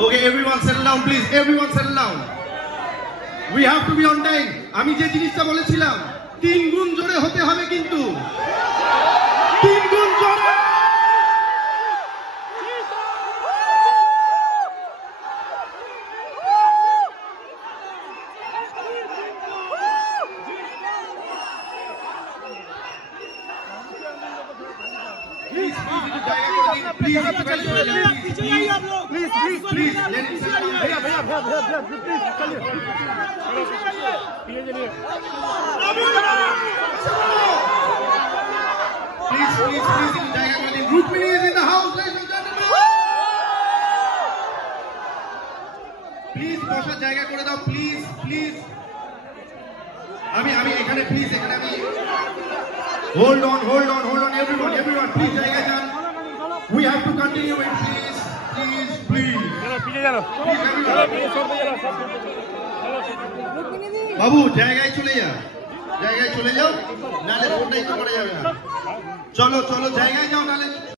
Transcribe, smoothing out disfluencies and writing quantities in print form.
Okay, everyone settle down, please. Everyone settle down. We have to be on time. আমি যে জিনিসটা বলেছিলাম 3 গুণ জোরে হতে হবে কিন্তু 3 গুণ জোরে। Please, Rukmini is in the house, ladies and gentlemen. Please, বসার জায়গা করে দাও, please, please. আমি এখানে please এখানে আমি hold on, everyone, please জায়গা যান. We have to continue it, please. বাবু জায়গায় চলে যাও নালে ফোনটাই তো করা যাবে না। চলো জায়গায় যাও নালে